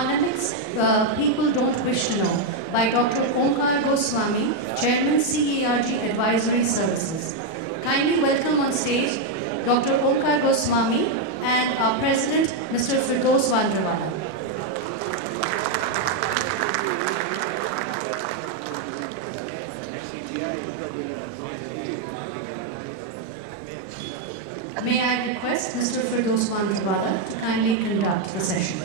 Economics People Don't Wish to Know by Dr. Omkar Goswami, Chairman CERG Advisory Services. Kindly welcome on stage Dr. Omkar Goswami and our President, Mr. Firdose Vandrevala. May I request Mr. Firdose Vandrevala to kindly conduct the session.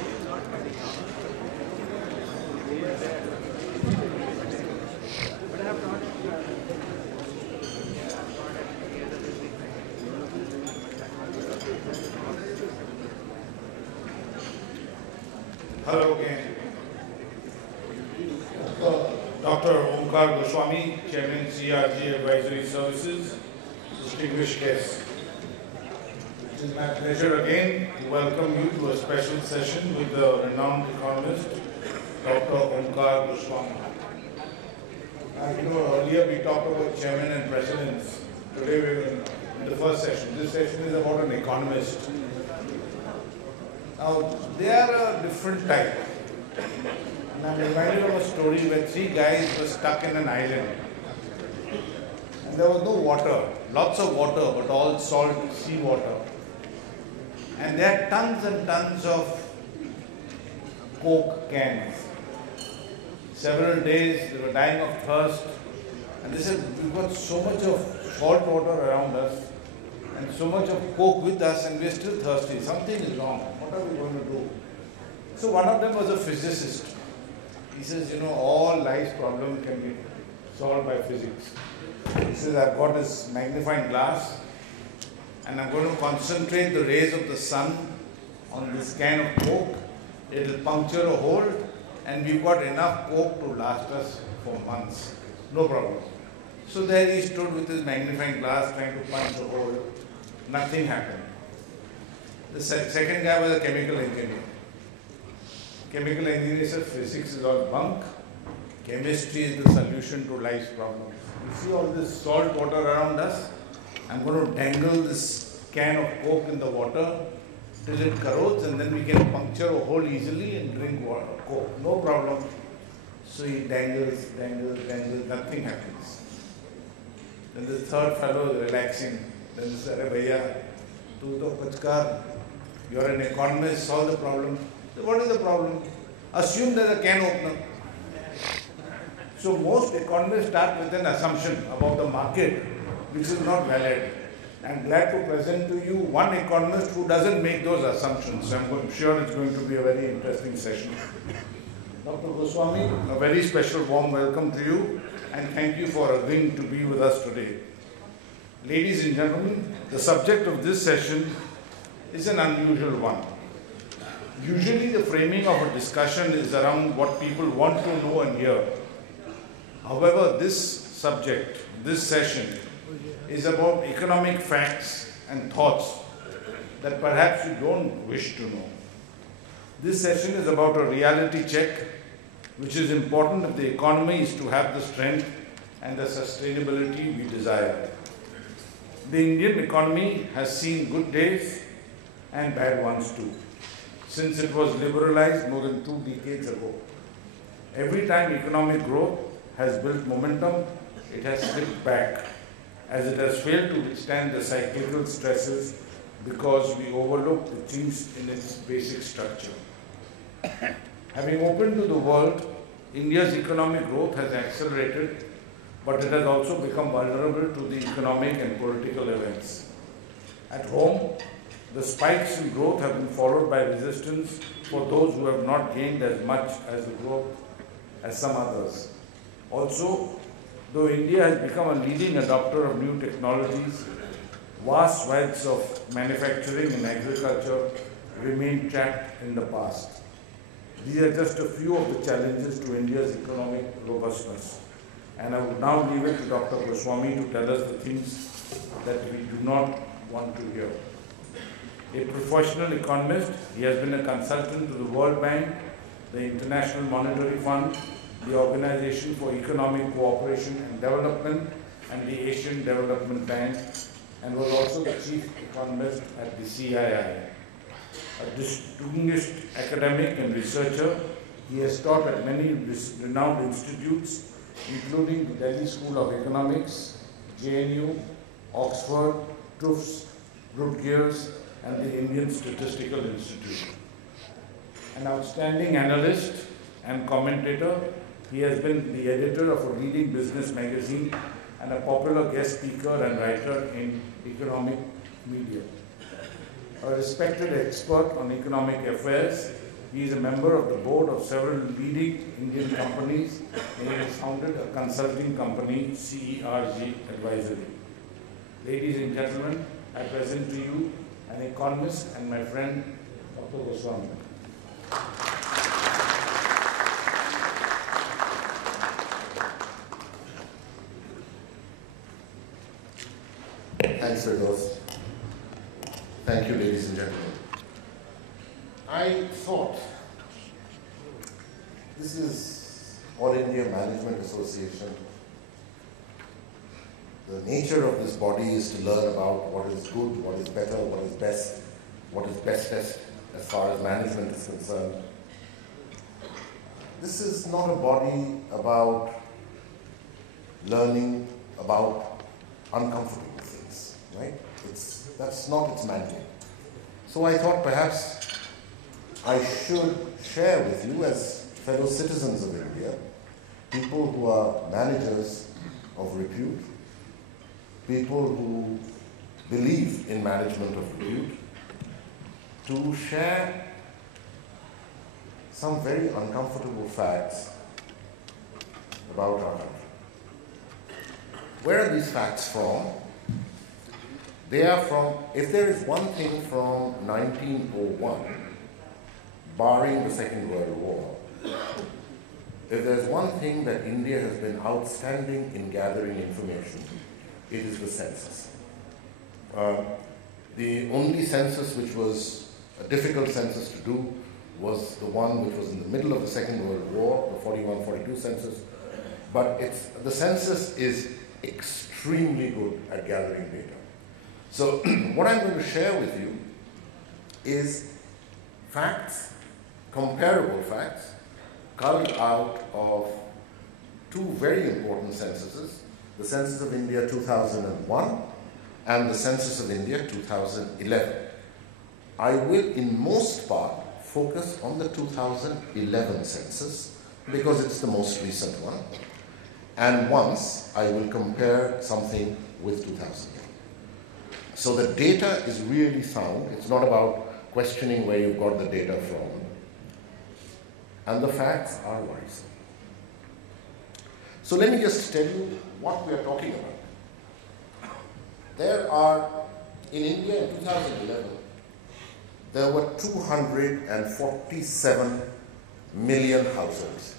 Hello again. Dr. Omkar Goswami, Chairman CERG Advisory Services, distinguished guests. It is my pleasure again to welcome you to a special session with the renowned economist, Dr. Omkar Goswami. Earlier we talked about chairman and presidents. Today we are in the first session. This session is about an economist. Now, they are a different type. And I'm reminded of a story where three guys were stuck in an island. And there was no water, lots of water, but all salt sea water. And they had tons and tons of Coke cans. Several days, they were dying of thirst. And they said, we've got so much of salt water around us and so much of Coke with us, and we're still thirsty. Something is wrong. What are we going to do? So one of them was a physicist. He says, all life's problems can be solved by physics. He says, I've got this magnifying glass and I'm going to concentrate the rays of the sun on this can of Coke. It'll puncture a hole and we've got enough Coke to last us for months. No problem. So there he stood with his magnifying glass trying to punch a hole. Nothing happened. The second guy was a chemical engineer. Chemical engineer said physics is all bunk. Chemistry is the solution to life's problems. You see all this salt water around us? I'm going to dangle this can of Coke in the water till it corrodes and then we can puncture a hole easily and drink water, Coke. No problem. So he dangles, nothing happens. Then the third fellow is relaxing. Then he said, Bhaiya, tu to pachkar. You're an economist, solve the problem. So what is the problem? Assume there's a can opener. So most economists start with an assumption about the market, which is not valid. I'm glad to present to you one economist who doesn't make those assumptions. I'm sure it's going to be a very interesting session. Dr. Goswami, a very special warm welcome to you and thank you for agreeing to be with us today. Ladies and gentlemen, the subject of this session is an unusual one. Usually the framing of a discussion is around what people want to know and hear. However, this subject, this session, is about economic facts and thoughts that perhaps you don't wish to know. This session is about a reality check, which is important if the economy is to have the strength and the sustainability we desire. The Indian economy has seen good days and bad ones too, since it was liberalized more than 2 decades ago. Every time economic growth has built momentum, it has slipped back, as it has failed to withstand the cyclical stresses because we overlooked the chinks in its basic structure. Having opened to the world, India's economic growth has accelerated, but it has also become vulnerable to the economic and political events. At home, the spikes in growth have been followed by resistance for those who have not gained as much as the growth as some others. Also, though India has become a leading adopter of new technologies, vast swaths of manufacturing and agriculture remain trapped in the past. These are just a few of the challenges to India's economic robustness. And I would now leave it to Dr. Goswami to tell us the things that we do not want to hear. A professional economist, he has been a consultant to the World Bank, the International Monetary Fund, the Organization for Economic Cooperation and Development, and the Asian Development Bank, and was also the chief economist at the CII. A distinguished academic and researcher, he has taught at many renowned institutes, including the Delhi School of Economics, JNU, Oxford, Tufts, Rutgers, and the Indian Statistical Institute. An outstanding analyst and commentator, he has been the editor of a leading business magazine and a popular guest speaker and writer in economic media. A respected expert on economic affairs, he is a member of the board of several leading Indian companies and he has founded a consulting company, CERG Advisory. Ladies and gentlemen, I present to you an economist and my friend, Dr. Goswami. Thanks, Firdose. Thank you, ladies and gentlemen. I thought this is All India Management Association. The nature of this body is to learn about what is good, what is better, what is bestest as far as management is concerned. This is not a body about learning about uncomfortable things, right? That's not its mandate. So I thought perhaps I should share with you, as fellow citizens of India, people who are managers of repute, people who believe in management of repute, to share some very uncomfortable facts about our country. Where are these facts from? They are from, if there is one thing from 1901, barring the Second World War, if there's one thing that India has been outstanding in gathering information, it is the census. The only census which was a difficult census to do was the one which was in the middle of the Second World War, the 41-42 census, but the census is extremely good at gathering data. So what I'm going to share with you is facts, comparable facts, culled out of two very important censuses, the Census of India 2001 and the Census of India 2011. I will, in most part, focus on the 2011 census because it's the most recent one. And once I will compare something with 2008. So the data is really sound. It's not about questioning where you've got the data from. And the facts are worrisome. So let me just tell you what we are talking about. There are, in India in 2011, there were 247 million households.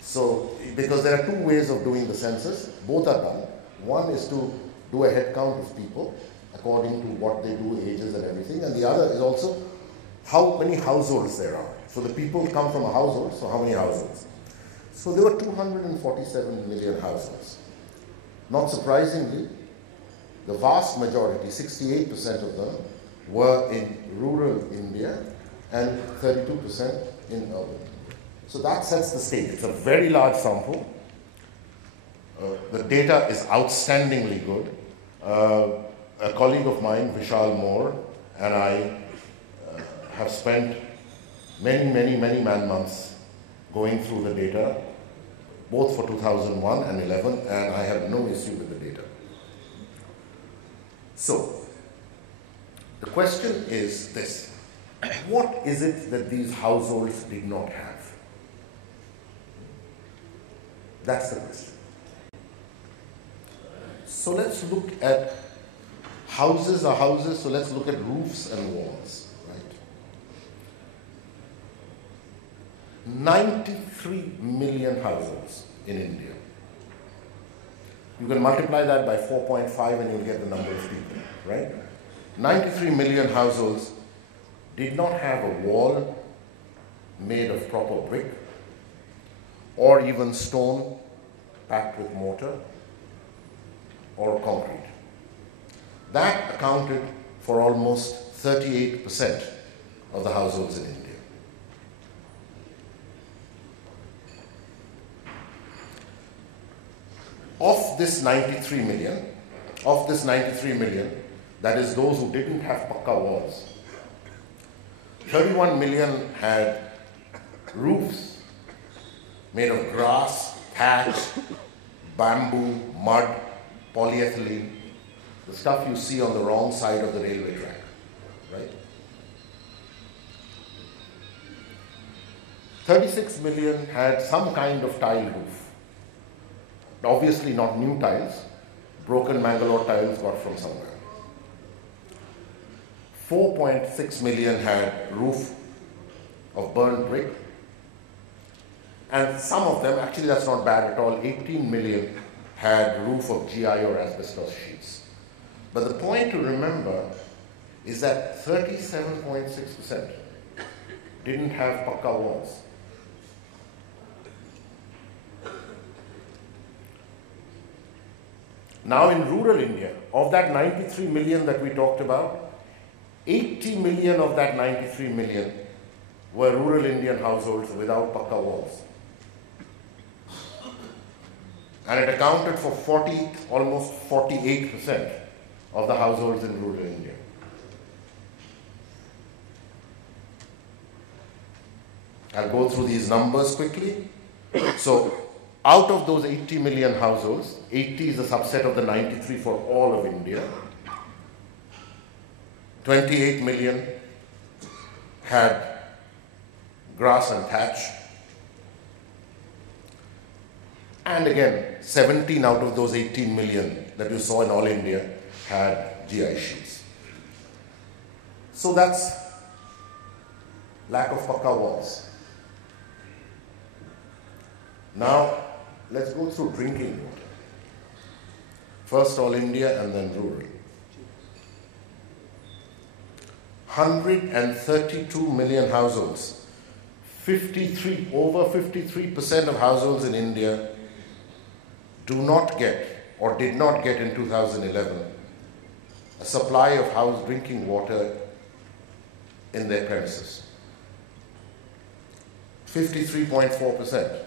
So, because there are two ways of doing the census, both are done. One is to do a head count of people according to what they do, ages and everything, and the other is also how many households there are. So the people come from a household, so how many households? So there were 247 million households. Not surprisingly, the vast majority, 68% of them, were in rural India and 32% in urban. So that sets the stage. It's a very large sample. The data is outstandingly good. A colleague of mine, Vishal Moore, and I have spent many man-months going through the data, both for 2001 and 11, and I have no issue with the data. So, the question is this: what is it that these households did not have? That's the question. So let's look at houses are houses, so let's look at roofs and walls, right? 93 million households in India. You can multiply that by 4.5 and you'll get the number of people, right? 93 million households did not have a wall made of proper brick or even stone packed with mortar or concrete. That accounted for almost 38% of the households in India. Of this 93 million, that is those who didn't have pakka walls, 31 million had roofs made of grass, thatch, bamboo, mud, polyethylene, the stuff you see on the wrong side of the railway track, right? 36 million had some kind of tile roof. Obviously not new tiles, broken Mangalore tiles got from somewhere. 4.6 million had roof of burnt brick. And some of them, actually that's not bad at all, 18 million had roof of GI or asbestos sheets. But the point to remember is that 37.6% didn't have pakka walls. Now in rural India, of that 93 million that we talked about, 80 million of that 93 million were rural Indian households without pakka walls. And it accounted for almost 48% of the households in rural India. I'll go through these numbers quickly. So, out of those 80 million households, 80 is a subset of the 93 for all of India. 28 million had grass and thatch. And again, 17 out of those 18 million that you saw in all India had GI sheets. So that's lack of pakka walls. Now, let's go through drinking water. First all India and then rural. 132 million households. Over 53% of households in India do not get or did not get in 2011 a supply of drinking water in their premises. 53.4%.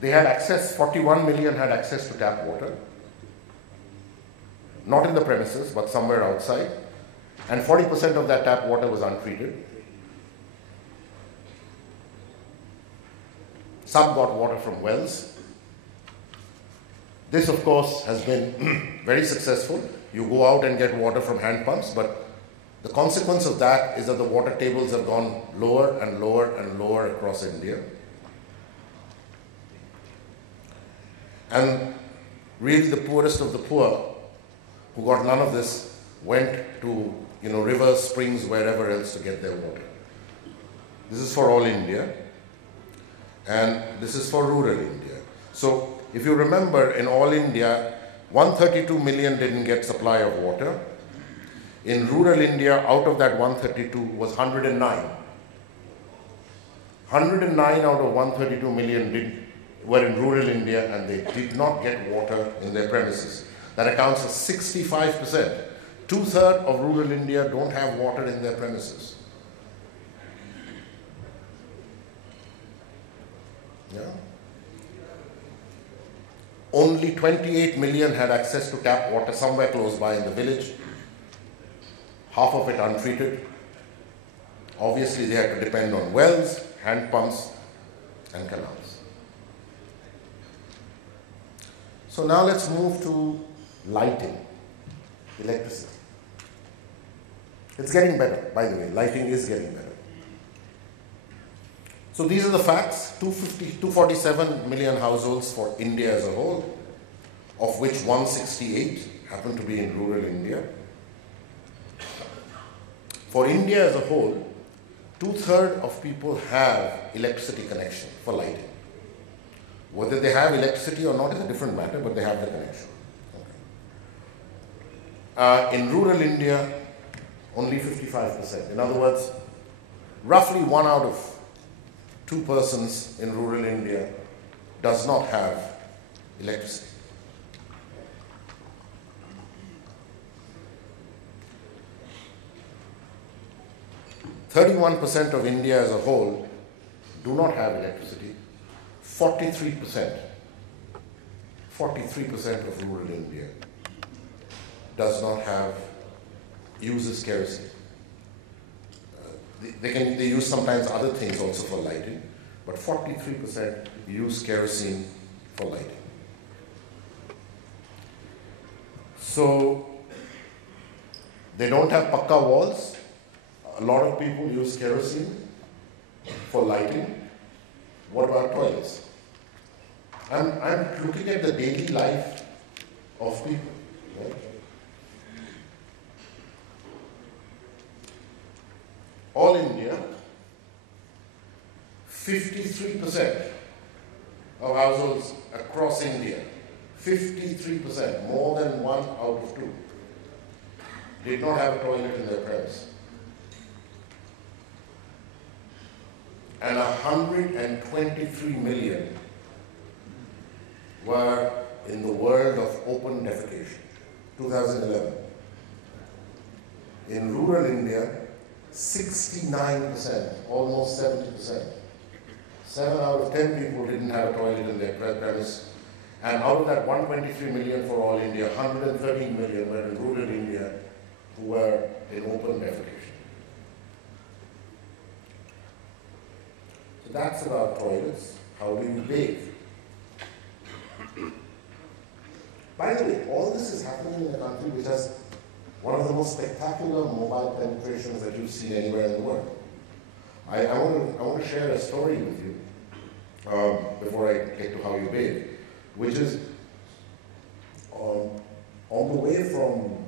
They had access, 41 million had access to tap water, not in the premises, but somewhere outside, and 40% of that tap water was untreated. Some got water from wells. This, of course, has been very successful. You go out and get water from hand pumps, but the consequence of that is that the water tables have gone lower and lower and lower across India. And really the poorest of the poor, who got none of this, went to rivers, springs, wherever else to get their water. This is for all India, and this is for rural India. So if you remember, in all India, 132 million didn't get supply of water. In rural India, out of that 132 was 109. 109 out of 132 million were in rural India, and they did not get water in their premises. That accounts for 65%. 2/3 of rural India don't have water in their premises. Yeah. Only 28 million had access to tap water somewhere close by in the village. Half of it untreated. Obviously, they had to depend on wells, hand pumps, and canals. So now let's move to lighting, electricity. It's getting better, by the way. Lighting is getting better. So these are the facts. 247 million households for India as a whole, of which 168 happen to be in rural India. For India as a whole, 2/3 of people have electricity connection for lighting. Whether they have electricity or not is a different matter, but they have the connection. Okay. In rural India, only 55%. In other words, roughly 1 out of 2 persons in rural India does not have electricity. 31% of India as a whole do not have electricity. 43% of rural India does not have, uses kerosene. They use sometimes other things also for lighting, but 43% use kerosene for lighting. So they don't have pakka walls. A lot of people use kerosene for lighting. What about toilets? I'm looking at the daily life of people. Right? All India, 53% of households across India, 53%, more than 1 out of 2, did not have a toilet in their premise. And 123 million were in the world of open defecation, 2011. In rural India, 69%, almost 70%. 7 out of 10 people didn't have a toilet in their premise. And out of that 123 million for all India, 113 million were in rural India who were in open defecation. So that's about toilets. How do you bathe? By the way, all this is happening in a country which has one of the most spectacular mobile penetrations that you've seen anywhere in the world. I want to share a story with you before I get to how you bathe, which is on the way from,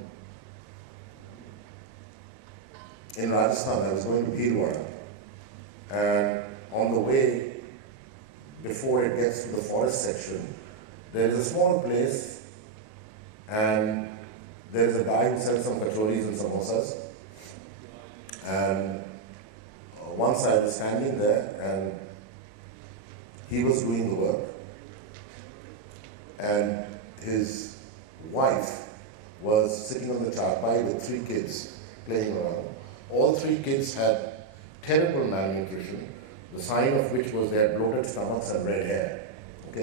in Rajasthan, I was going to Bhilwara, and on the way, before it gets to the forest section, there is a small place, and there is a guy who sells some kachoris and samosas, and once I was standing there, and he was doing the work, and his wife was sitting on the charpai with 3 kids playing around. All 3 kids had terrible malnutrition, the sign of which was they had bloated stomachs and red hair. Okay,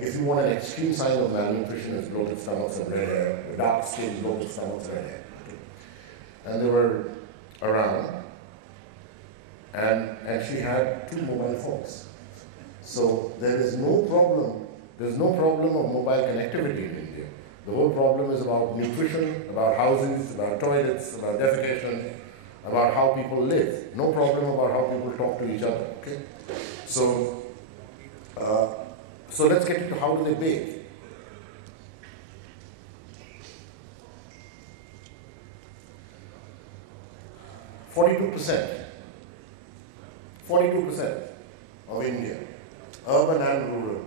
if you want an extreme sign of malnutrition, it's bloated stomachs and red hair, dark skin, bloated stomachs, red hair. Okay. And they were around, and she had 2 mobile phones. So there's no problem of mobile connectivity in India. The whole problem is about nutrition, about houses, about toilets, about defecation, about how people live. No problem about how people talk to each other. Okay? So let's get into how do they bathe. Forty-two percent of India, urban and rural,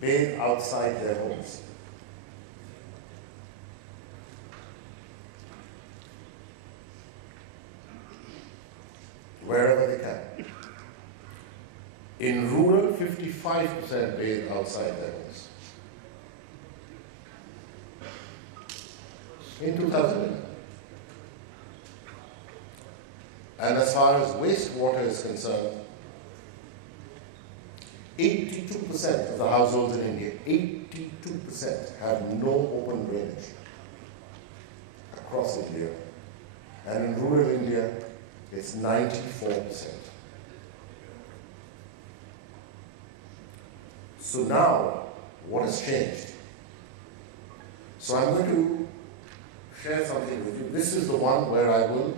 bathe outside their homes. Wherever they can. In rural, 55% bathe outside their homes. In 2011. And as far as wastewater is concerned, 82% of the households in India, 82% have no open drainage across India. And in rural India, it's 94%. So now, what has changed? So I'm going to share something with you. This is the one where I will,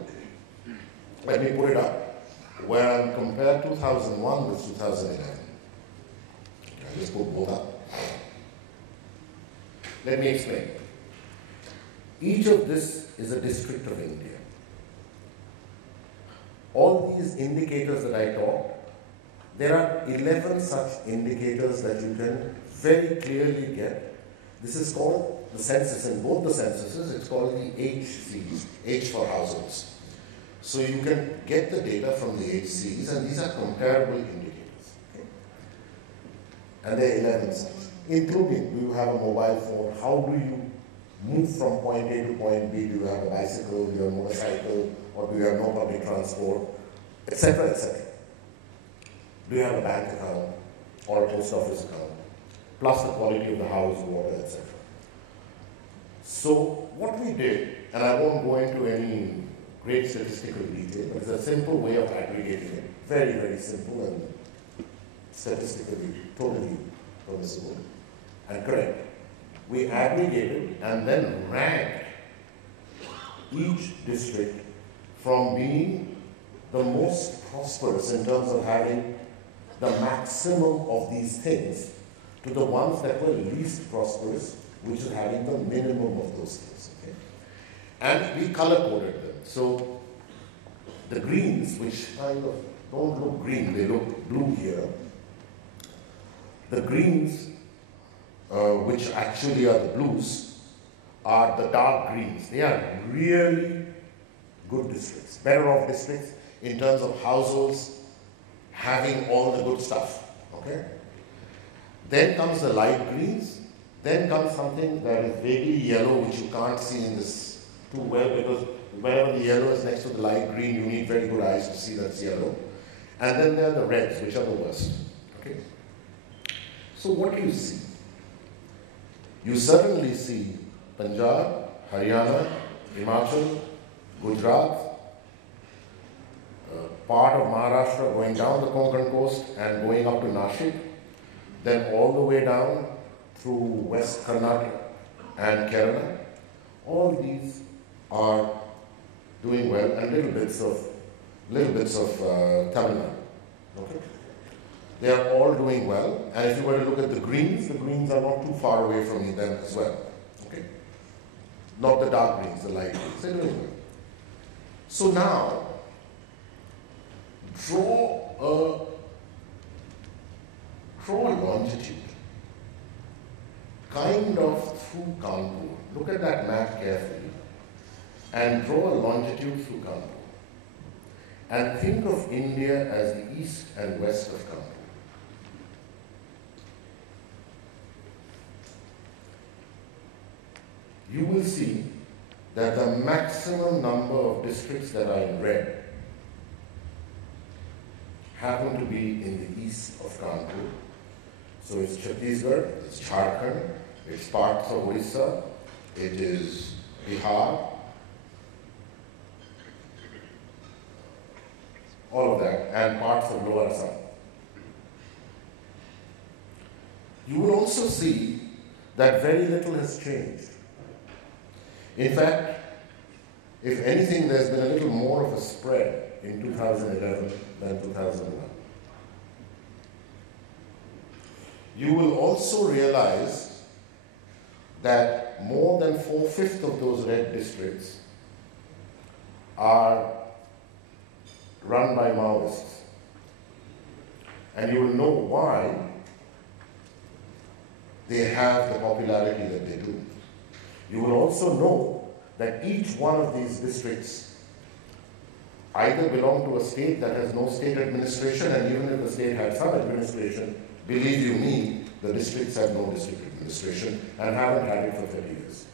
let me put it up, where I'm compared 2001 with 2011. I just put both up. Let me explain. Each of this is a district of India. All these indicators that I talked, there are 11 such indicators that you can very clearly get. This is called the census. In both the censuses, it's called the HCs, H for households. So you can get the data from the HCs, and these are comparable indicators. Okay? And there are 11 sites, including, do you have a mobile phone? How do you move from point A to point B? Do you have a bicycle? Do you have a motorcycle? Or do you have no public transport? Etc., etc. Do you have a bank account or a post office account? Plus the quality of the house, water, etc. So what we did, and I won't go into any great statistical detail, but it's a simple way of aggregating it. Very, very simple and statistically totally permissible and correct. We aggregated and then ranked each district from being the most prosperous in terms of having the maximum of these things to the ones that were least prosperous, which is having the minimum of those things. Okay? And we color-coded them. So the greens, which kind of don't look green, they look blue here. The greens, which actually are the blues, are the dark greens. They are really good districts, better off districts in terms of households having all the good stuff. Okay? Then comes the light greens. Then comes something that is vaguely yellow, which you can't see in this too well, because whenever the yellow is next to the light green, you need very good eyes to see that's yellow. And then there are the reds, which are the worst. Okay? So what do you see? You certainly see Punjab, Haryana, Himachal, Gujarat, part of Maharashtra going down the Konkan coast and going up to Nashik, then all the way down through West Karnataka and Kerala. All these are doing well, and little bits of Tamil Nadu. Okay? They are all doing well, and if you were to look at the greens are not too far away from them as well. Okay? Not the dark greens, the light greens. They're doing well. So now, draw a longitude, kind of through Kanpur. Look at that map carefully, and draw a longitude through Kanpur. And think of India as the east and west of Kanpur. You will see that the maximum number of districts that are in red happen to be in the east of Kanpur. So it's Chhattisgarh, it's Jharkhand, it's parts of Orissa, it is Bihar, all of that, and parts of Lower Assam. You will also see that very little has changed. In fact, if anything, there's been a little more of a spread in 2011 than 2001. You will also realize that more than 4/5 of those red districts are run by Maoists. And you will know why they have the popularity that they do. You will also know that each one of these districts either belong to a state that has no state administration, and even if the state had some administration, believe you me, the districts have no district administration and haven't had it for 30 years.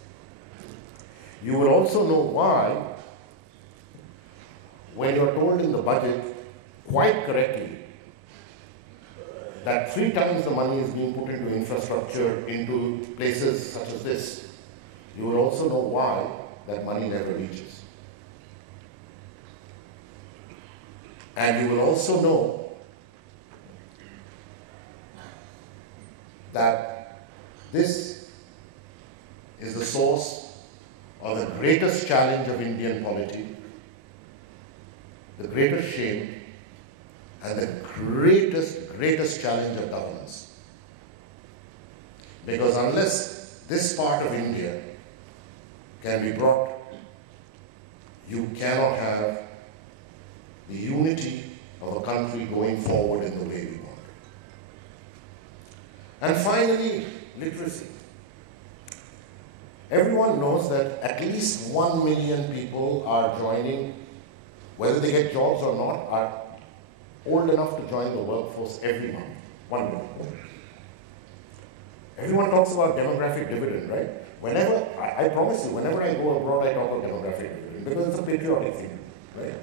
You will also know why, when you're told in the budget, quite correctly, that 3 times the money is being put into infrastructure, into places such as this, you will also know why that money never reaches. And you will also know that this is the source of the greatest challenge of Indian polity, the greatest shame, and the greatest challenge of governance. Because unless this part of India can be brought, you cannot have the unity of a country going forward in the way we want. And finally, literacy. Everyone knows that at least 1 million people are joining, whether they get jobs or not, are old enough to join the workforce every month. 1 million. Everyone talks about demographic dividend, right? Whenever, I promise you, whenever I go abroad, I talk about demographic dividend because it's a patriotic thing, right?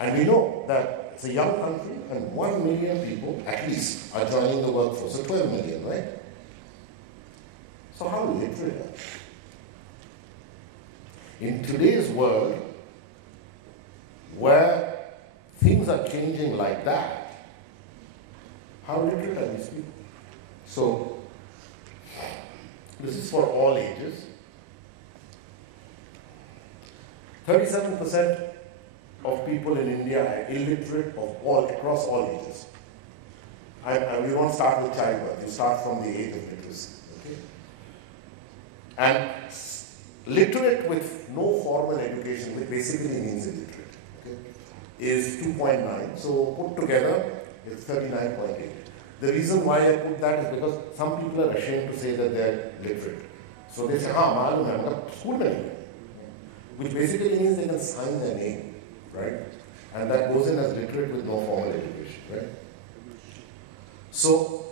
And we know that it's a young country and 1 million people at least are joining the workforce, so 12 million, right? So how literate are we? In today's world, where things are changing like that, how literate are these people? So, this is for all ages. 37% of people in India are illiterate across all ages. We won't start with childbirth, you start from the age of literacy. Okay? And literate with no formal education, which basically means illiterate, okay, is 2.9. So put together, it's 39.8. The reason why I put that is because some people are ashamed to say that they're literate. So they say, malum hai, matlab school mein nahi hai. Which basically means they can sign their name, right? And that goes in as literate with no formal education, right? So,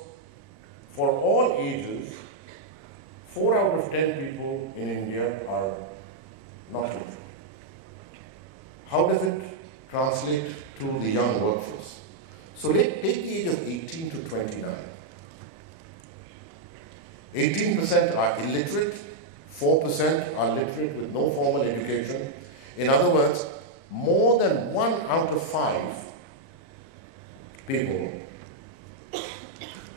for all ages, 4 out of 10 people in India are not literate. How does it translate to the young workforce? So take the age of 18 to 29. 18% are illiterate, 4% are literate with no formal education. In other words, more than 1 out of 5 people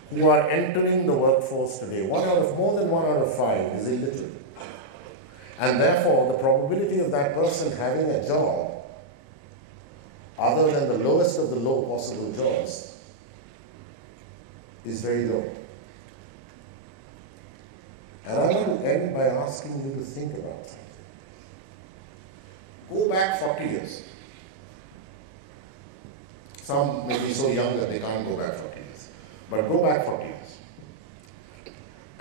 who are entering the workforce today, more than 1 out of 5 is illiterate. And therefore, the probability of that person having a job other than the lowest of the low possible jobs is very low. And I want to end by asking you to think about something. Go back 40 years. Some may be so young that they can't go back 40 years. But go back 40 years.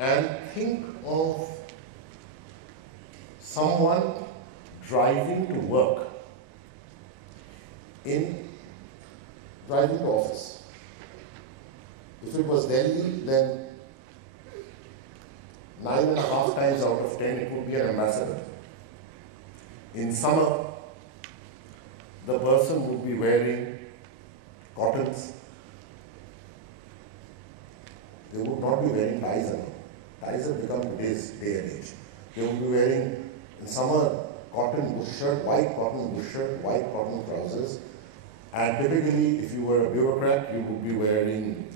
And think of someone driving to work driving to office. If it was Delhi, then 9.5 times out of 10 it would be an ambassador. In summer, the person would be wearing cottons. They would not be wearing ties anymore. Ties have become today's day and age. They would be wearing, in summer, cotton bush shirt, white cotton bush shirt, white cotton trousers. And typically, if you were a bureaucrat, you would be wearing,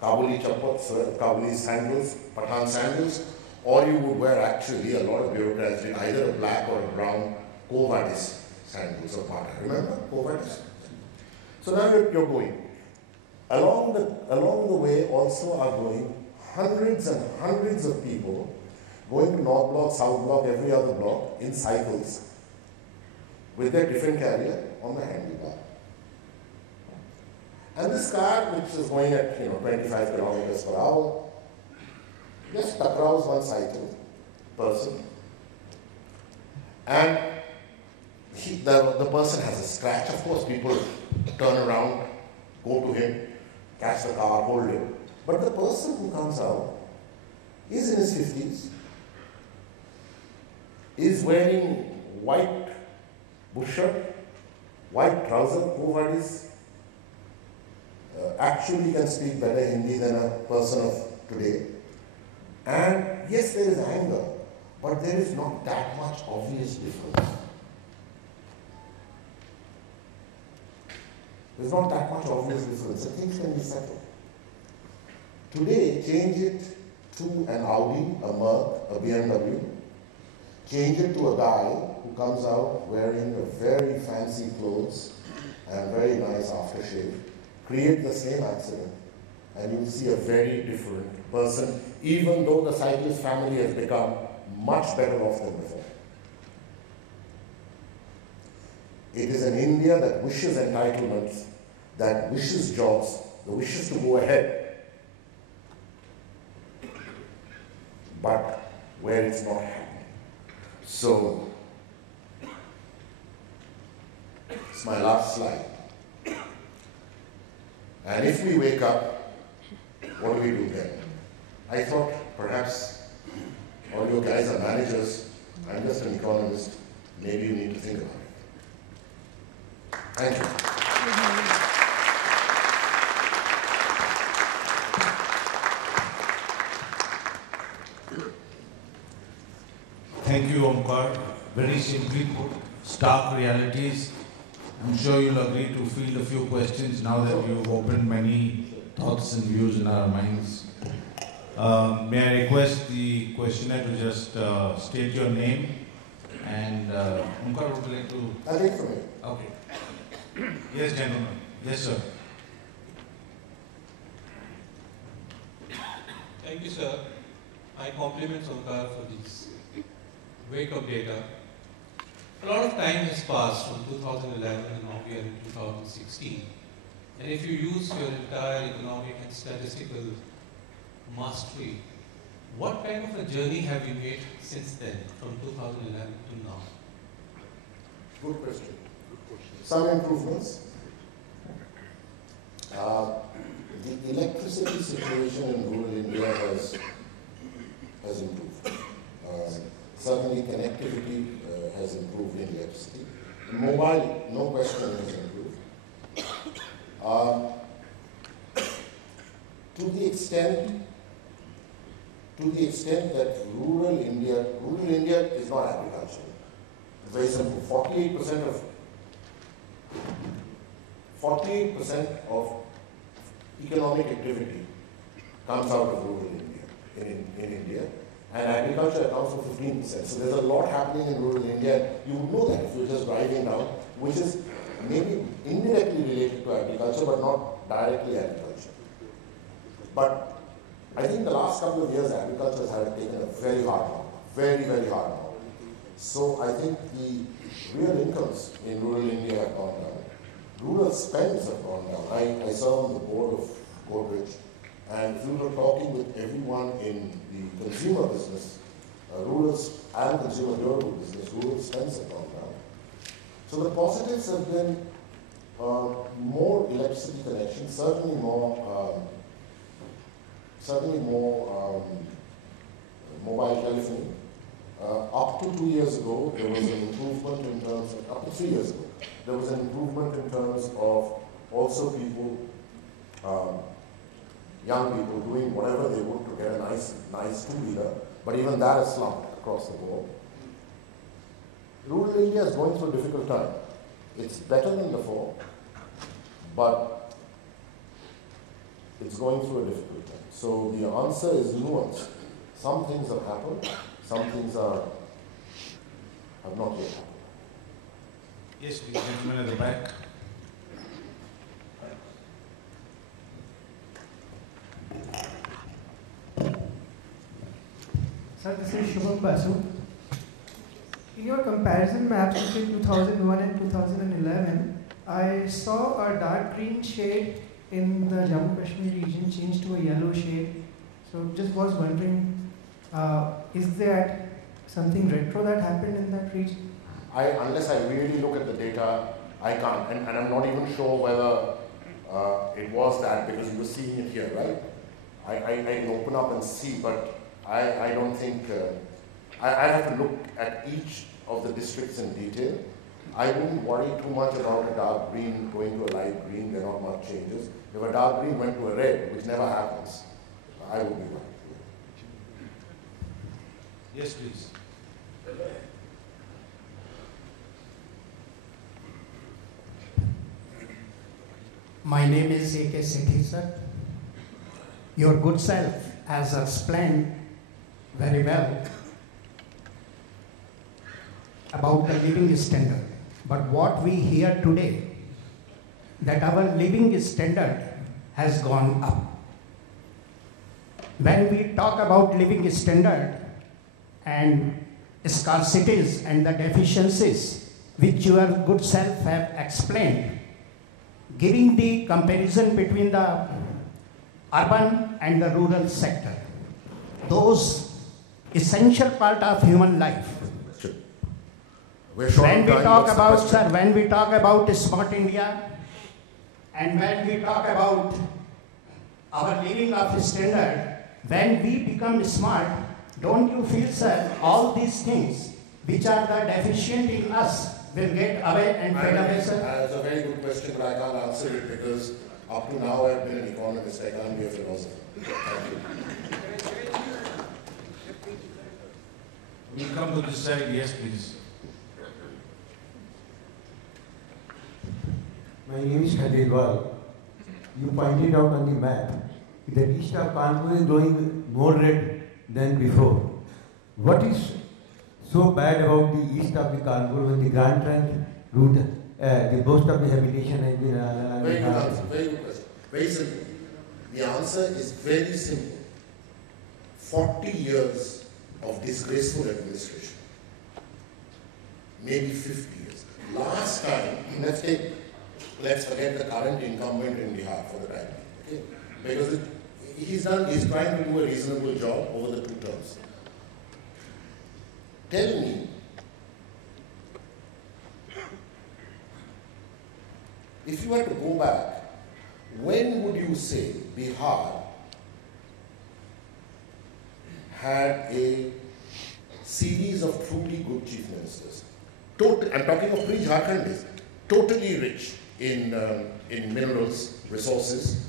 Kabuli chappals, Kabuli sandals, Pathan sandals, or you would wear actually, a lot of bureaucrats did either a black or a brown Kovadis sandals or pata. Remember Kovadis? So now you're going. Along the way also are going hundreds and hundreds of people going to North Block, South Block, every other block in cycles with their tiffin carrier on the handlebar. And this car, which is going at 25 kilometers per hour, just takraus one cycle person, and the person has a scratch. Of course, people turn around, go to him, catch the car, hold him. But the person who comes out is in his 50s, is wearing white bush shirt, white trouser, Kovadis, actually can speak better Hindi than a person of today. And yes, there is anger, but there is not that much obvious difference. There's not that much obvious difference, and things can be settled. Today, change it to an Audi, a Merc, a BMW. Change it to a guy who comes out wearing a very fancy clothes and very nice aftershave. Create the same accident, and you'll see a very different person, even though the cyclist family has become much better off than before. It is an India that wishes entitlements, that wishes jobs, that wishes to go ahead, but where it's not happening. So, it's my last slide. And if we wake up, what do we do then? I thought perhaps all your guys are managers, I'm just an economist, maybe you need to think about it. Thank you. Thank you, Omkar. Very simply put, stark realities. I'm sure you'll agree to field a few questions now that you've opened many thoughts and views in our minds. May I request the questioner to just state your name and Omkar would like to... I'll take from you. Okay. Yes, gentlemen. Yes, sir. Thank you, sir. My compliments, Omkar, for this wake-up data. A lot of time has passed from 2011 and now we are in 2016. And if you use your entire economic and statistical mastery, what kind of a journey have you made since then, from 2011 to now? Good question. Some improvements. The electricity situation in rural India has improved. Certainly connectivity has improved in electricity. Mobile, no question, has improved. To the extent that rural India is not agriculture. It's very simple. 48% of economic activity comes out of rural India, in India, and agriculture accounts for 15%. So there's a lot happening in rural India. You would know that if you're just driving down, which is maybe indirectly related to agriculture, but not directly agriculture. But I think the last couple of years, agriculture has taken a very hard knock, very, very hard knock. So I think the real incomes in rural India have gone down. Rural spends have gone down. I serve on the board of Godrej, and if you were talking with everyone in the consumer business, rural and consumer durable business, rural spends have gone down. So the positives have been more electricity connections, certainly more mobile telephony. Up to 2 years ago, there was an improvement in terms of, up to 3 years ago, there was an improvement in terms of also people, young people doing whatever they would to get a nice two-wheeler, but even that has slumped across the board. Rural India is going through a difficult time. It's better than before, but it's going through a difficult time. So the answer is nuanced. Some things have happened, some things have not yet happened. Yes, please, gentleman at the back. Sir, this is Shubham Basu. In your comparison maps between 2001 and 2011, I saw a dark green shade in the Jammu Kashmir region change to a yellow shade. So just was wondering, is there something retro that happened in that region? Unless I really look at the data, I can't. And I'm not even sure whether it was that, because you were seeing it here, right? I can open up and see, but I don't think, I have to look at each of the districts in detail. I wouldn't worry too much about a dark green going to a light green. There are not much changes. If a dark green went to a red, which never happens, I would be worried. Yes, please. My name is A.K. Sethi, sir. Your good self has explained very well about the living standard. But what we hear today, that our living standard has gone up. When we talk about living standard and scarcities and the deficiencies which your good self have explained, giving the comparison between the urban and the rural sector, those essential part of human life. When we talk about, sir, when we talk about Smart India, And when we talk about our living of standard, when we become smart, don't you feel, sir, all these things which are the deficient in us will get away and fade away, sir? That's a very good question, but I can't answer it because up to now I've been an economist, I can't be a philosopher. Thank you. We come to this side, yes please. My name is Vandrevala. You pointed out on the map that east of Kanpur is growing more red than before. What is so bad about the east of the Kanpur when the Grand Trunk route, the most of the habitation has been... Very good answer, very good question. Very simple. The answer is very simple. 40 years of disgraceful administration. Maybe 50 years. Last time, let's forget the current incumbent in Bihar for the time being, okay? Because he's trying to do a reasonable job over the 2 terms. Tell me, if you were to go back, when would you say Bihar had a series of truly good chief ministers? I'm talking of pre-Jharkhand days, totally rich in minerals, resources,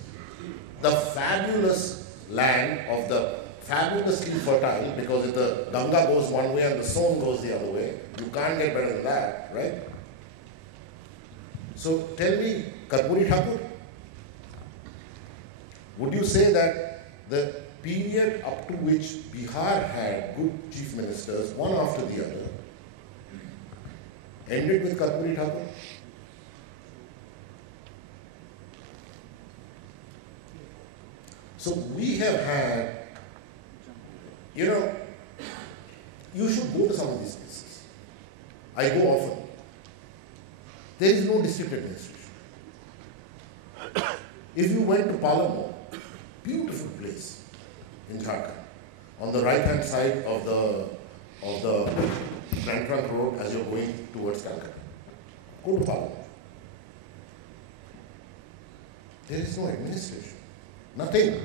the fabulous land of the fabulously fertile, because if the Ganga goes one way and the Son goes the other way, you can't get better than that, right? So tell me, Karpuri Thakur, would you say that the period up to which Bihar had good chief ministers, one after the other, ended with Karpuri Thakur? So we have had, you know, you should go to some of these places. I go often. There is no district administration. If you went to Palamur, beautiful place in Jharkhand, on the right-hand side of the Grand Trunk Road as you're going towards Calcutta, go to Palamur. There is no administration. Nothing.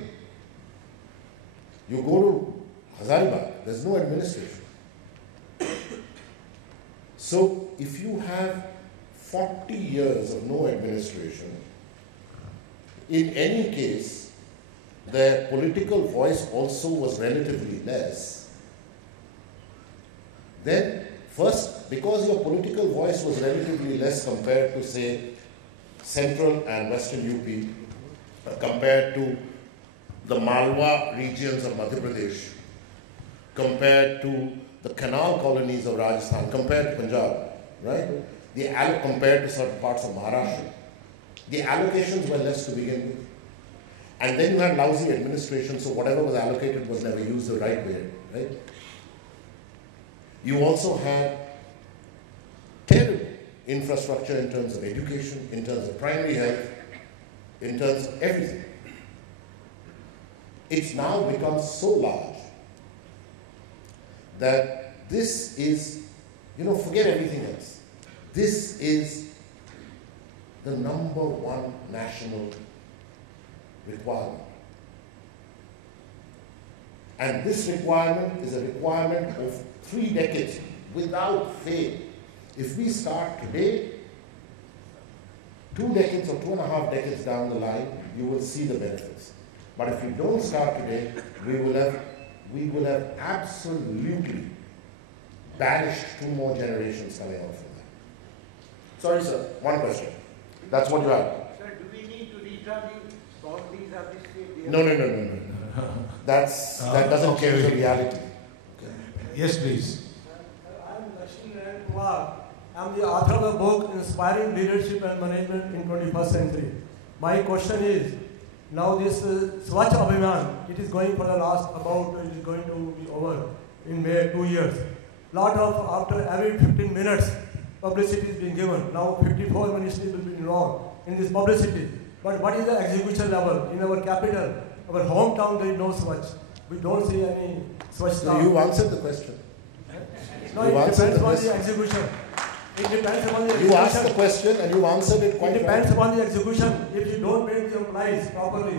You go to Hazaribagh, there's no administration. So if you have 40 years of no administration, in any case, their political voice also was relatively less. Then, first, because your political voice was relatively less compared to, say, central and western UP, compared to the Malwa regions of Madhya Pradesh, compared to the canal colonies of Rajasthan, compared to Punjab, right? Compared to certain parts of Maharashtra. The allocations were less to begin with. And then you had lousy administration, so whatever was allocated was never used the right way, right? You also had terrible infrastructure in terms of education, in terms of primary health, in terms of everything. It's now become so large that this is, forget everything else. This is the number one national requirement. And this requirement is a requirement of 3 decades without fail. If we start today, 2 decades or 2.5 decades down the line, you will see the benefits. But if we don't start today, we will have absolutely banished 2 more generations coming out from that. Sorry, sir, one question. That's what you have. Sir, do we need to reestablish boundaries of the state? No. That doesn't change the reality. Okay. Yes, please. I'm Lakshmi Kumar. I'm the author of the book Inspiring Leadership and Management in 21st Century. My question is, now this Swachh Abhiyan, it is going for the last it is going to be over in May 2 years. After every 15 minutes, publicity is being given. Now 54 ministries will be involved in this publicity. But what is the execution level? In our capital, our hometown, there is no Swachh. We don't see any Swachh. So you answered the question. No, it depends on the execution. It depends upon the You asked the execution. question and you answered it It quite depends well. upon the execution. If you don't make the employees properly,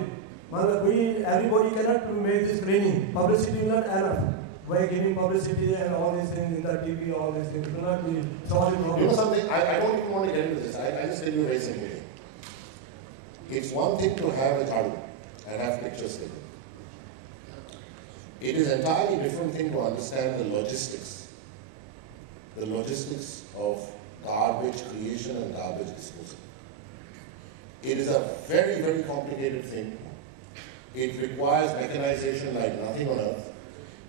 everybody cannot make this cleaning. Publicity is not enough. By giving publicity and all these things in the TV, all these things, it will not be solving You know problems. something, I don't even want to get into this. I just tell you very simply. It's one thing to have a jhadu and have pictures taken. It is entirely different thing to understand the logistics. The logistics of garbage creation and garbage disposal. It is a very, very complicated thing. It requires mechanization like nothing on earth.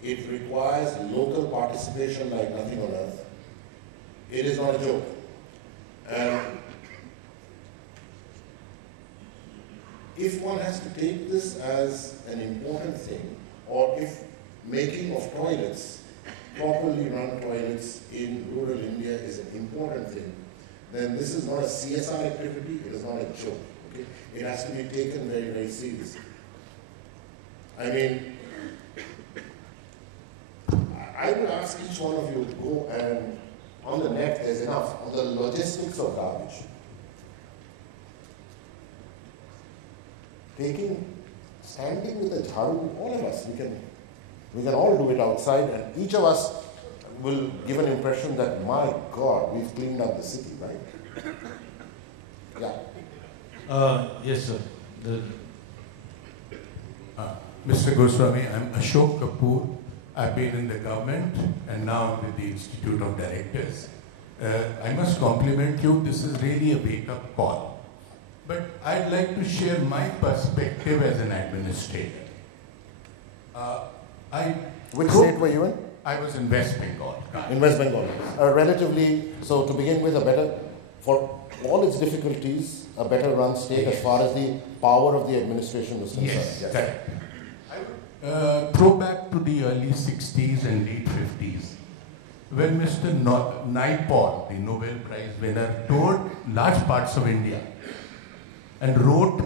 It requires local participation like nothing on earth. It is not a joke. And if one has to take this as an important thing, or if making of toilets, properly run toilets in rural India is an important thing, then this is not a CSR activity, it is not a joke. Okay? It has to be taken very, very seriously. I mean, I would ask each one of you to go and on the net there's enough on the logistics of garbage. Standing with a jharu, all of us, we can all do it outside, and each of us will give an impression that, my God, we've cleaned up the city, right? Yeah. Yes, sir. Mr. Goswami, I'm Ashok Kapoor. I've been in the government and now with the Institute of Directors. I must compliment you. This is really a wake-up call. But I'd like to share my perspective as an administrator. Which state were you in? I was in West Bengal. In West Bengal. Relatively, so to begin with, for all its difficulties, a better run state as far as the power of the administration was concerned. Yes, correct. I would throw back to the early 60s and late 50s, when Mr. Naipaul, the Nobel Prize winner, toured large parts of India and wrote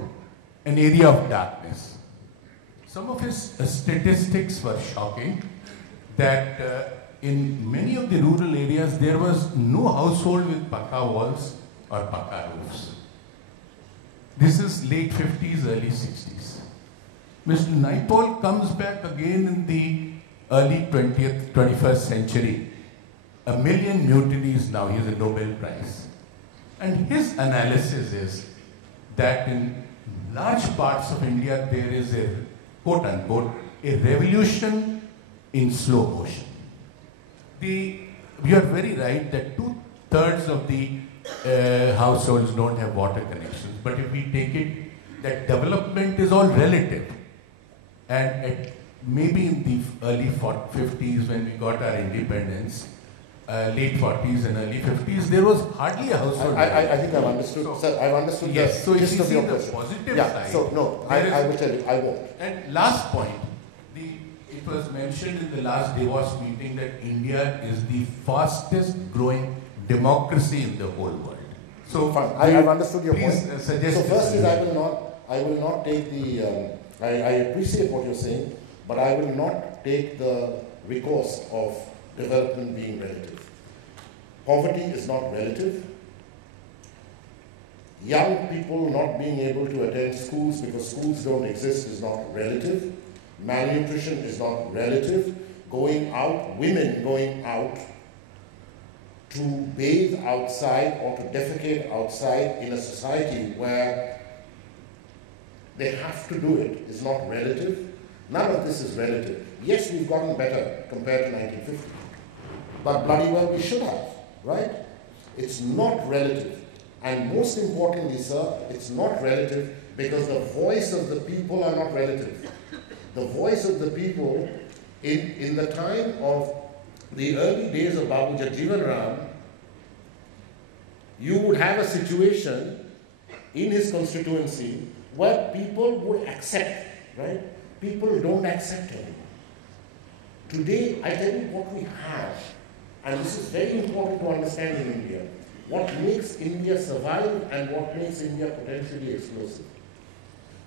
An Area of Darkness. Some of his statistics were shocking, that in many of the rural areas there was no household with pakka walls or pakka roofs. This is late 50s, early 60s. Mr. Naipaul comes back again in the early 21st century. 1 million mutinies now, he has a Nobel Prize. And his analysis is that in large parts of India there is a, quote unquote, a revolution in slow motion. You are very right that 2/3 of the households don't have water connections. But if we take it that development is all relative, and maybe in the early 50s when we got our independence, late 40s and early 50s, there was hardly a household. I think I've understood. So, sir, I've understood yes, the gist of your the question. Positive Yeah. side, So no, I will tell you, I won't. And last point, it was mentioned in the last Davos meeting that India is the fastest growing democracy in the whole world. So fine, I've understood your please point. Suggest so first is I will not take the. I appreciate what you're saying, but I will not take the recourse of development being relative. Poverty is not relative. Young people not being able to attend schools because schools don't exist is not relative. Malnutrition is not relative. Women going out to bathe outside or to defecate outside in a society where they have to do it is not relative. None of this is relative. Yes, we've gotten better compared to 1950. But bloody well we should have, right? It's not relative. And most importantly, sir, it's not relative because the voice of the people are not relative. The voice of the people in the time of the early days of Babu Jagjeevan Ram, you would have a situation in his constituency where people would accept, right? People don't accept anymore. Today, I tell you what we have, and this is very important to understand in India, what makes India survive and what makes India potentially explosive.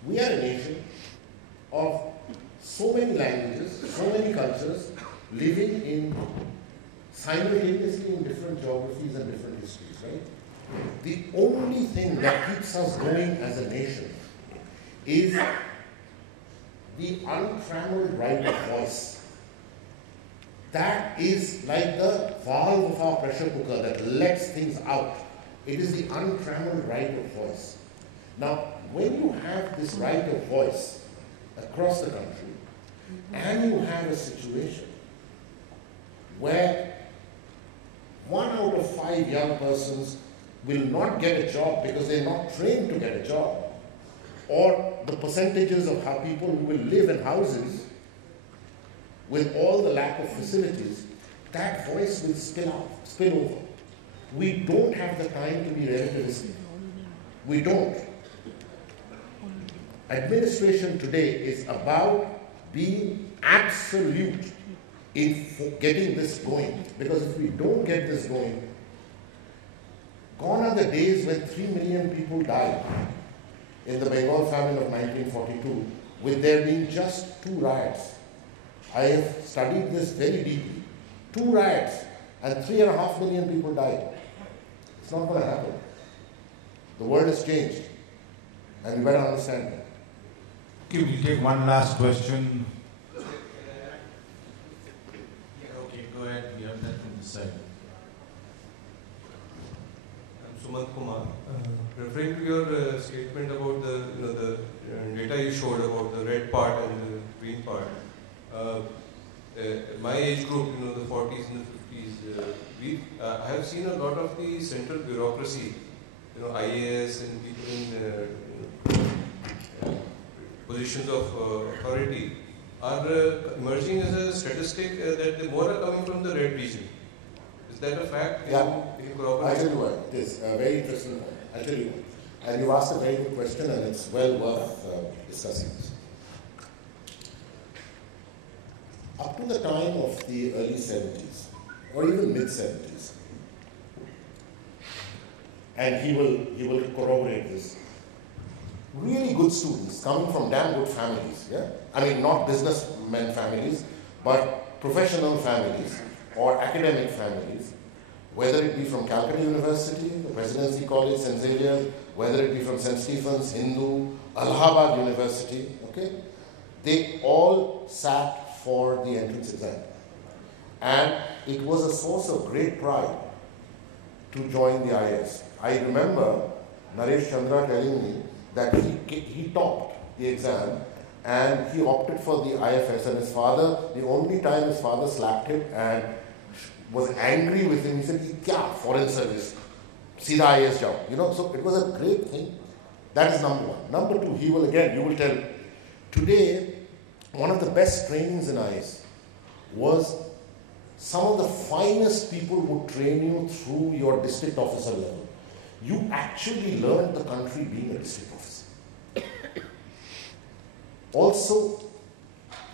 We are a nation of so many languages, so many cultures, living in simultaneously in different geographies and different histories, right? The only thing that keeps us going as a nation is the untrammeled right of voice. That is like the valve of our pressure cooker that lets things out. It is the untrammeled right of voice. Now, when you have this right of voice across the country, and you have a situation where 1 out of 5 young persons will not get a job because they're not trained to get a job, or the percentages of how people who will live in houses with all the lack of facilities, that voice will spill over. We don't have the time to be relativistic. We don't. Administration today is about being absolute in getting this going. Because if we don't get this going, gone are the days when 3 million people died in the Bengal famine of 1942, with there being just 2 riots. I have studied this very deeply. 2 riots and 3.5 million people died. It's not going to happen. The world has changed, and we better understand that. Okay, we'll take one last question. Okay, go ahead. We have that from this side. I'm Sumant Kumar. Referring to your statement about the data you showed about the red part and the green part, my age group, the 40s and the 50s, I have seen a lot of the central bureaucracy, IAS and people in positions of authority are emerging as a statistic that the more are coming from the red region. Is that a fact? Yeah, I tell you what, it is a very interesting point. I tell you what. And you asked a very good question, and it's well worth discussing this. Up to the time of the early 70s, or even mid-70s, and he will corroborate this, really good students coming from damn good families, yeah? I mean, not businessmen families, but professional families or academic families, whether it be from Calcutta University, the Presidency College, St. Xavier's, whether it be from St. Stephen's, Hindu, Allahabad University, okay? They all sat for the entrance exam. And it was a source of great pride to join the IS. I remember Naresh Chandra telling me that he topped the exam and he opted for the IFS, and his father, the only time his father slapped him and was angry with him, he said, "Kya foreign service? Seedha IS jao." So it was a great thing. That is number one. Number two, you will tell, today, one of the best trainings in IS was some of the finest people would train you through your district officer level. You actually learned the country being a district officer. Also,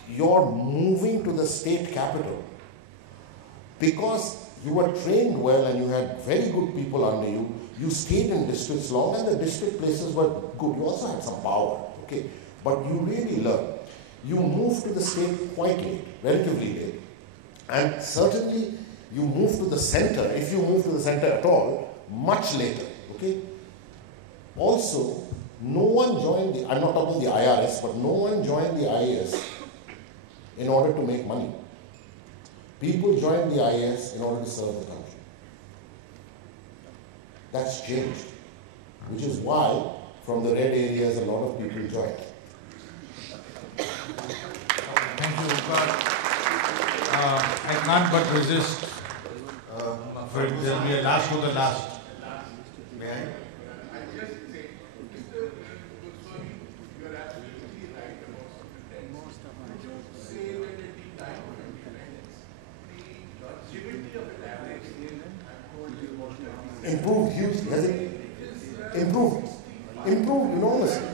you're moving to the state capital because you were trained well and you had very good people under you. You stayed in districts long and the district places were good. You also had some power, okay? But you really learned. You moved to the state quite late, relatively late. And certainly you moved to the center, if you moved to the center at all, much later, okay? Also, no one joined I'm not talking the IRS, but no one joined the IAS in order to make money. People joined the IAS in order to serve the country. That's changed, which is why from the red areas a lot of people joined. Thank you, Omkar. I can't but resist. There will be a last for the last. May I? Improved hugely, has it? Improved enormously.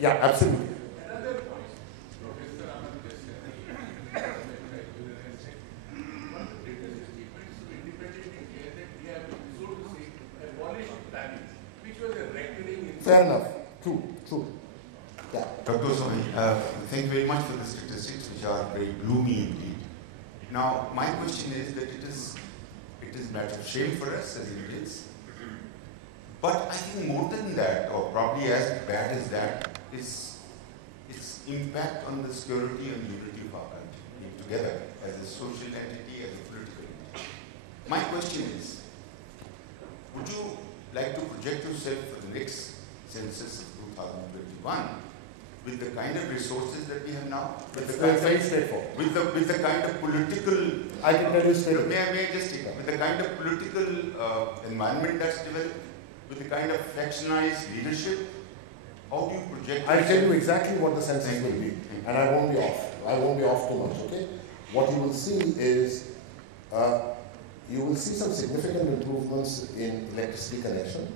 Yeah, absolutely. Fair enough. True. Yeah. Dr. Goswami, thank you very much for the statistics, which are very gloomy indeed. Now, my question is that it is a matter of shame for us as Indians. But I think more than that, or probably as bad as that, is its impact on the security and unity of our country together as a social entity, as a political entity. My question is, would you like to project yourself for the next census of 2021 with the kind of resources that we have now? With the kind very straightforward. With the kind of political... I can tell you straight. May I just take with the kind of political environment that's developed, with the kind of fractionized leadership, how do you project? I'll tell you exactly what the census will be, and I won't be off. I won't be off too much, okay? What you will see is, you will see some significant improvements in electricity connection.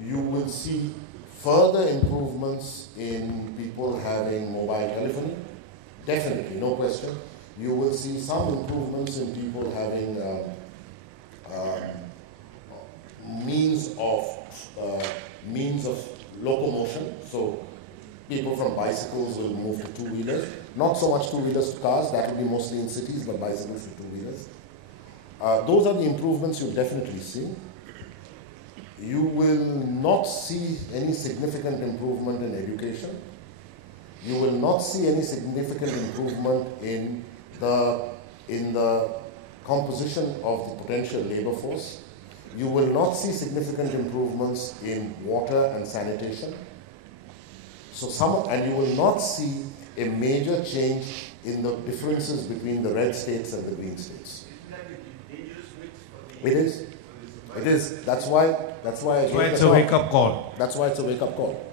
You will see further improvements in people having mobile telephony, definitely, no question. You will see some improvements in people having means of locomotion. So people from bicycles will move to two-wheelers. Not so much two-wheelers to cars, that will be mostly in cities, but bicycles to two-wheelers. Those are the improvements you'll definitely see. You will not see any significant improvement in education. You will not see any significant improvement in the composition of the potential labor force. You will not see significant improvements in water and sanitation. And you will not see a major change in the differences between the red states and the green states. It is. It is. That's why it's a wake-up call. That's why it's a wake-up call.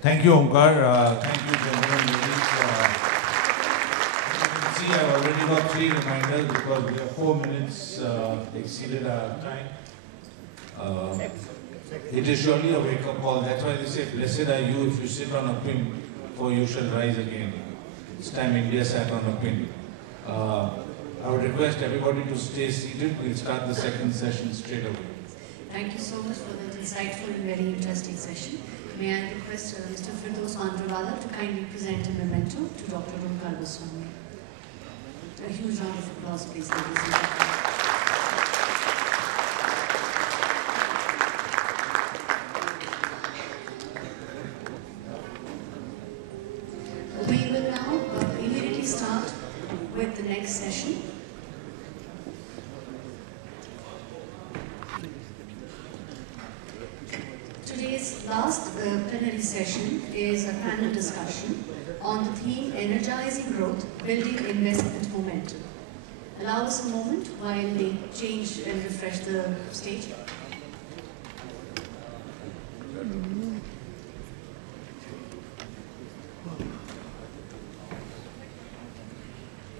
Thank you, Omkar. Thank you, gentlemen and ladies. You can see I've already got 3 reminders because we are 4 minutes exceeded our time. It is surely a wake-up call. That's why they say, blessed are you if you sit on a pin, for you shall rise again. This time India sat on a pin. I would request everybody to stay seated. We'll start the second session straight away. Thank you so much for that insightful and very interesting session. May I request Mr. Firdose Vandrevala to kindly present a memento to Dr. Omkar Goswami. A huge round of applause, please, ladies and gentlemen. We will now immediately start with the next session. Today's last plenary session is a panel discussion on the theme Energizing Growth, Building Investment Momentum. Allow us a moment while they change and refresh the stage.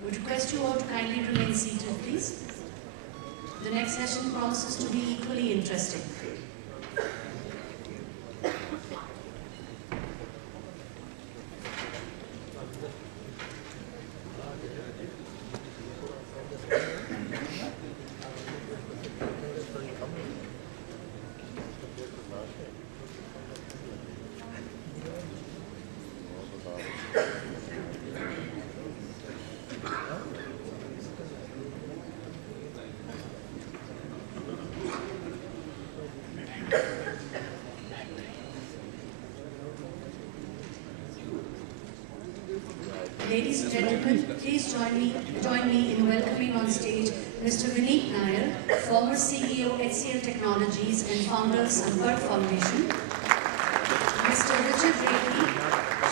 Would request you all to kindly remain seated, please. The next session promises to be equally interesting. Ladies and gentlemen, please join me in welcoming on stage Mr. Vineet Nair, former CEO HCL Technologies and founder Sankar Foundation, Mr. Richard Reilly,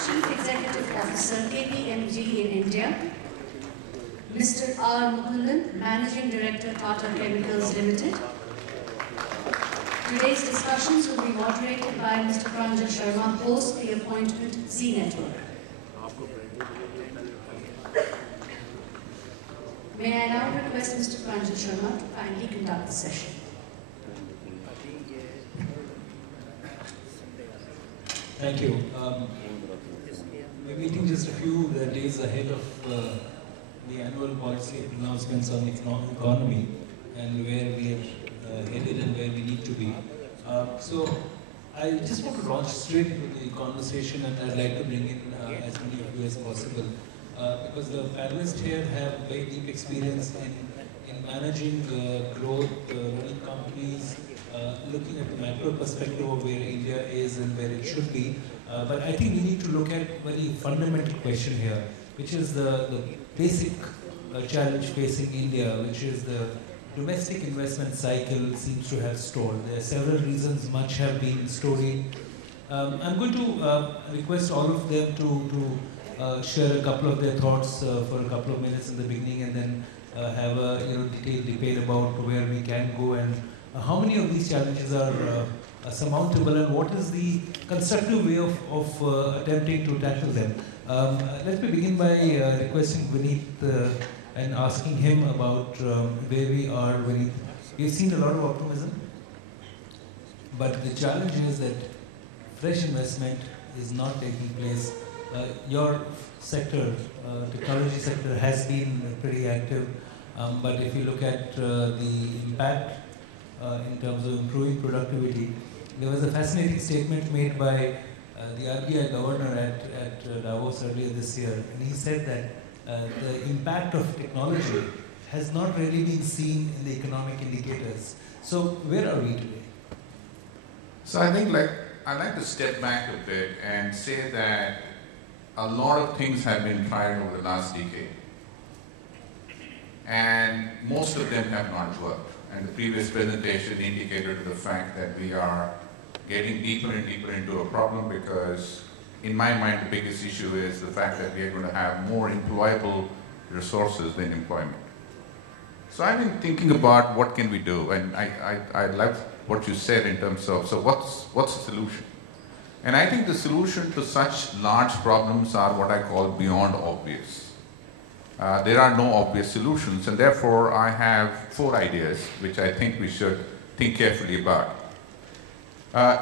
Chief Executive Officer KPMG in India, Mr. R. Mukundan, Managing Director Tata Chemicals Limited. Today's discussions will be moderated by Mr. Pranjal Sharma, post the appointment Z Network. May I now request Mr. Pranjal Sharma to kindly conduct the session. Thank you. We're meeting just a few days ahead of the annual policy announcements on the economy and where we are headed and where we need to be. So I just want to launch straight into the conversation, and I'd like to bring in as many of you as possible. because the panelists here have very deep experience in managing growth, running companies, looking at the macro perspective of where India is and where it should be. But I think we need to look at a very fundamental question here, which is the basic challenge facing India, which is the domestic investment cycle seems to have stalled. There are several reasons, much have been storied. I'm going to request all of them to share a couple of their thoughts for a couple of minutes in the beginning, and then have a detailed debate about where we can go and how many of these challenges are surmountable, and what is the constructive way of attempting to tackle them. Let me begin by requesting Vineet and asking him about where we are. Vineet, we've seen a lot of optimism, but the challenge is that fresh investment is not taking place. Your sector, technology sector, has been pretty active, but if you look at the impact in terms of improving productivity, there was a fascinating statement made by the RBI governor at Davos earlier this year, and he said that the impact of technology has not really been seen in the economic indicators. So where are we today? So I think I'd like to step back a bit and say that a lot of things have been tried over the last decade, and most of them have not worked. And the previous presentation indicated the fact that we are getting deeper and deeper into a problem, because in my mind the biggest issue is the fact that we are going to have more employable resources than employment. So I've been thinking about what can we do, and I love what you said in terms of, so what's the solution? And I think the solution to such large problems are what I call beyond obvious. There are no obvious solutions, and therefore I have 4 ideas which I think we should think carefully about.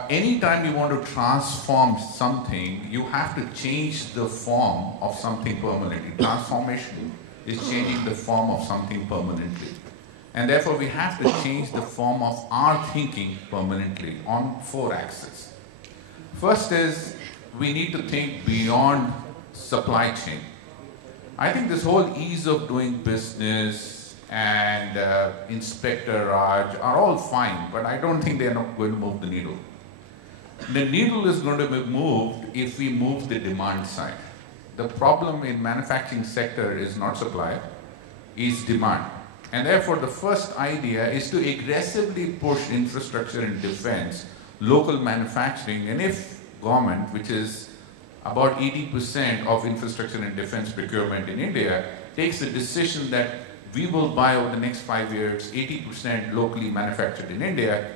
Anytime you want to transform something, you have to change the form of something permanently. Transformation is changing the form of something permanently. And therefore we have to change the form of our thinking permanently on 4 axes. First is, we need to think beyond supply chain. I think this whole ease of doing business and Inspector Raj are all fine, but I don't think they're not going to move the needle. The needle is going to be moved if we move the demand side. The problem in manufacturing sector is not supply, is demand. And therefore the first idea is to aggressively push infrastructure and defense, local manufacturing, and if government, which is about 80% of infrastructure and defense procurement in India, takes a decision that we will buy over the next 5 years 80% locally manufactured in India,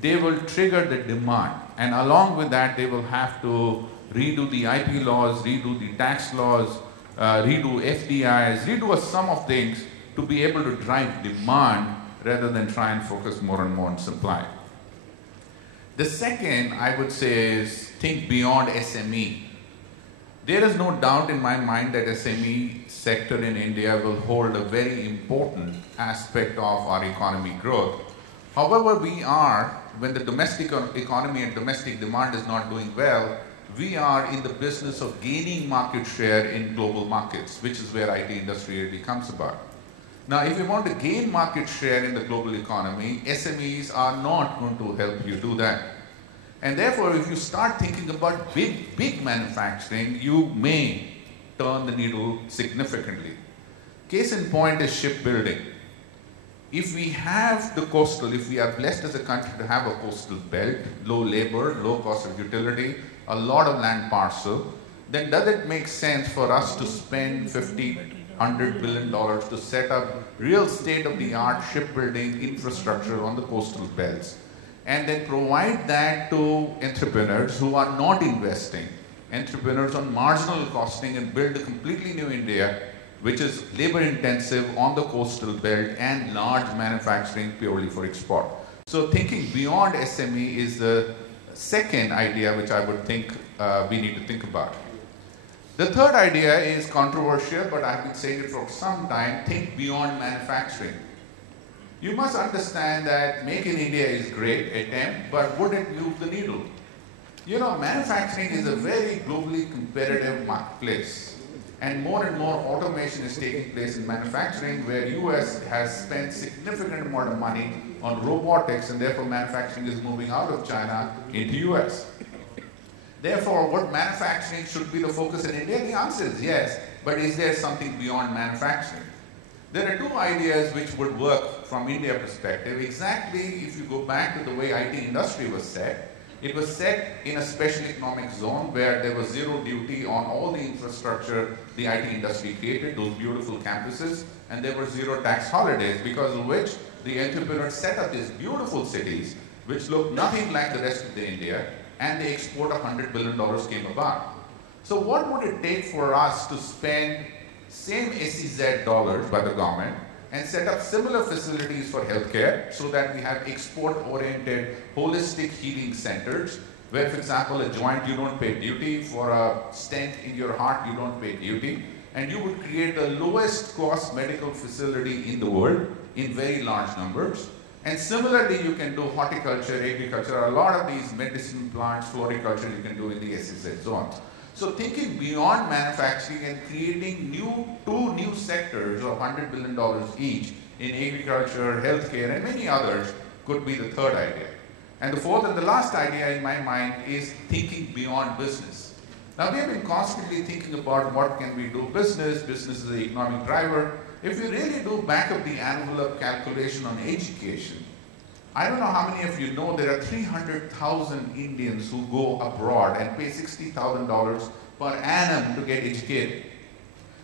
they will trigger the demand. And along with that, they will have to redo the IP laws, redo the tax laws, redo FDIs, redo a sum of things to be able to drive demand rather than try and focus more and more on supply. The second, I would say, is think beyond SME. There is no doubt in my mind that SME sector in India will hold a very important aspect of our economy growth. However, when the domestic economy and domestic demand is not doing well, we are in the business of gaining market share in global markets, which is where IT industry really comes about. Now, if you want to gain market share in the global economy, SMEs are not going to help you do that. And therefore, if you start thinking about big manufacturing, you may turn the needle significantly. Case in point is shipbuilding. If we have the coastal, if we are blessed as a country to have a coastal belt, low labor, low cost of utility, a lot of land parcel, then does it make sense for us to spend $50–100 billion to set up real state-of-the-art shipbuilding infrastructure on the coastal belts, and then provide that to entrepreneurs who are not investing, entrepreneurs on marginal costing, and build a completely new India, which is labor intensive on the coastal belt and large manufacturing purely for export. So thinking beyond SME is the second idea which I would think we need to think about. The third idea is controversial, but I've been saying it for some time: think beyond manufacturing. You must understand that Make in India is great attempt, but would it move the needle? You know, manufacturing is a very globally competitive marketplace. and more automation is taking place in manufacturing, where US has spent significant amount of money on robotics, and therefore manufacturing is moving out of China into US. Therefore, what manufacturing should be the focus in India? The answer is yes, but is there something beyond manufacturing? There are two ideas which would work from India perspective. Exactly, if you go back to the way IT industry was set, it was set in a special economic zone where there was zero duty on all the infrastructure the IT industry created, those beautiful campuses, and there were zero tax holidays, because of which the entrepreneurs set up these beautiful cities which look nothing like the rest of the India, and the export of $100 billion came about. So what would it take for us to spend same SEZ dollars by the government and set up similar facilities for healthcare so that we have export-oriented holistic healing centers where, for example, a joint you don't pay duty, for a stent in your heart you don't pay duty, and you would create the lowest cost medical facility in the world in very large numbers. And similarly, you can do horticulture, agriculture, a lot of these medicine plants, floriculture you can do in the SEZ zones. So thinking beyond manufacturing and creating two new sectors of $100 billion each in agriculture, healthcare, and many others could be the third idea. And the fourth and the last idea in my mind is thinking beyond business. Now we have been constantly thinking about what can we do business is the economic driver. If you really do back of the envelope calculation on education, I don't know how many of you know there are 300,000 Indians who go abroad and pay $60,000 per annum to get educated.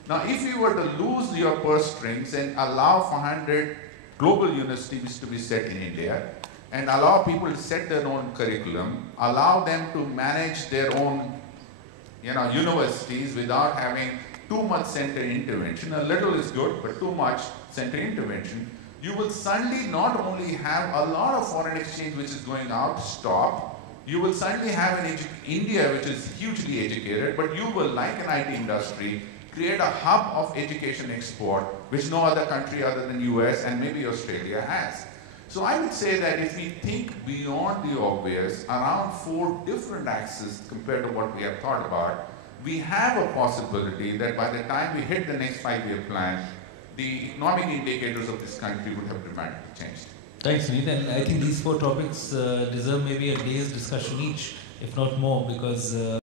Now if you were to lose your purse strings and allow 400 global universities to be set in India, and allow people to set their own curriculum, allow them to manage their own universities without having too much center intervention. A little is good, but too much center intervention. You will suddenly not only have a lot of foreign exchange which is going out, stop. You will suddenly have an India which is hugely educated, but you will, like an IT industry, create a hub of education export which no other country other than US and maybe Australia has. So I would say that if we think beyond the obvious, around 4 different axes compared to what we have thought about, we have a possibility that by the time we hit the next 5-year plan, the economic indicators of this country would have dramatically changed. Thanks, Sunit. And I think these 4 topics deserve maybe a day's discussion each, if not more, because